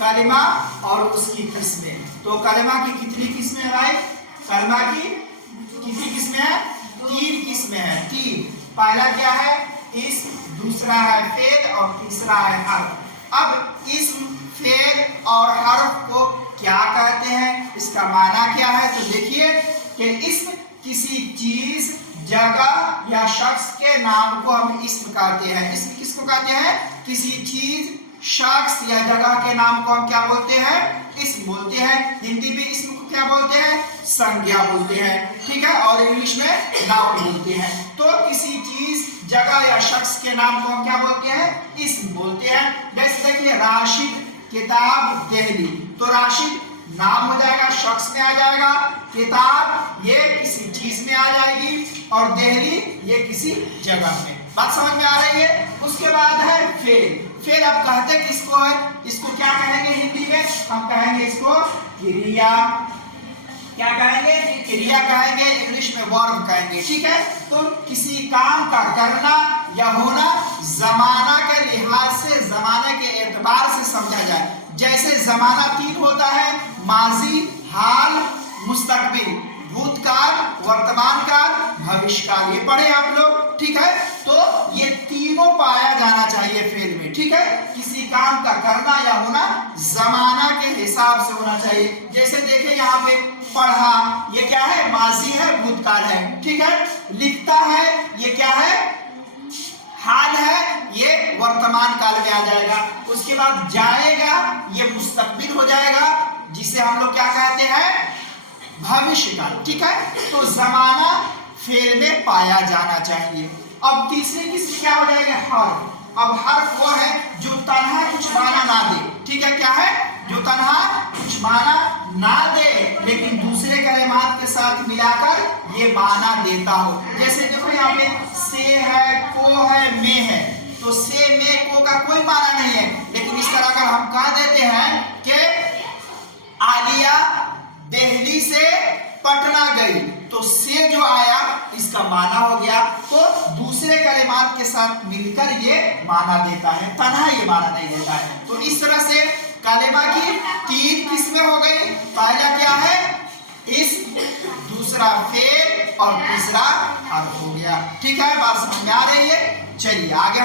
कलिमा और उसकी किस्में। तो कलिमा की कितनी किस्में हैं भाई? कलिमा की कितनी किस्में हैं? 3 किस्में हैं। 3। पहला क्या है? इस्म, दूसरा है फेल और तीसरा है हर्फ। अब इस्म, फेल और हर्फ को क्या कहते हैं, इसका माना क्या है? तो देखिए कि इस्म किसी चीज, जगह या शख्स के नाम को हम इस्म कहते हैं। इस्म किसको कहते हैं? किसी चीज, शख्स या जगह के नाम को हम क्या बोलते हैं? इस्म बोलते हैं। हिंदी में इस्म को क्या बोलते हैं? संज्ञा बोलते हैं, ठीक है, और इंग्लिश में नाउन बोलते हैं। तो किसी चीज, जगह या शख्स के नाम को हम क्या बोलते हैं? इस्म बोलते हैं। जैसे देखिए राशिद किताब दहली, तो राशिद नाम हो जाएगा, शख्स में आ जाएगा, किताब ये किसी चीज में आ जाएगी, और दहली ये किसी जगह में। बात समझ में आ रही है? उसके बाद है फेल। फेल अब कहते किसको है? इसको क्या कहेंगे हिंदी में? हम कहेंगे इसको क्रिया। क्या कहेंगे? क्रिया कहेंगे, इंग्लिश में वर्ब कहेंगे, ठीक है। तो किसी काम का करना या होना जमाना के लिहाज से, जमाने के एतबार से समझा जाए। जैसे जमाना 3 होता है, माजी, हाल, मुस्तकबिल, भूतकाल, वर्तमान काल, भविष्य काल। ये पढ़े आप लोग, ठीक है। तो ये तीनों पाया जाना चाहिए फेल में, ठीक है। किसी काम का करना या होना जमाना के हिसाब से होना चाहिए। जैसे देखिए यहाँ पे पढ़ा, ये क्या है? माजी है, भूतकाल है, ठीक है। लिखता है, ये क्या है? हाल है, ये वर्तमान काल में आ जाएगा। उसके बाद जाएगा, ये मुस्तकबिल हो जाएगा, जिसे हम लोग क्या कहते हैं? भविष्य काल, ठीक है। तो जमाना फेल में पाया जाना चाहिए। अब तीसरी किस्म क्या हो जाएगा? हर्फ। अब हर्फ वो है जो तन्हा कुछ माना ना दे, ठीक है। क्या है? जो तन्हा कुछ माना ना दे लेकिन दूसरे कलिमात के साथ मिलाकर ये माना देता हो। जैसे देखो यहाँ पे से है, को है, में है, तो से, में, को का कोई माना नहीं है, लेकिन इस तरह अगर हम कह देते हैं कि आलिया दिल्ली से पटना गई, तो से जो आया इसका माना हो गया, तो दूसरे कलिमात के साथ मिलकर ये माना देता है, तन्हा ये माना नहीं देता है। तो इस तरह से कलिमा की 3 किस्में हो गई। पहला क्या है? इस्म, दूसरा फेल और तीसरा हर्फ हो गया, ठीक है। बात समझ में आ रही है? चलिए आगे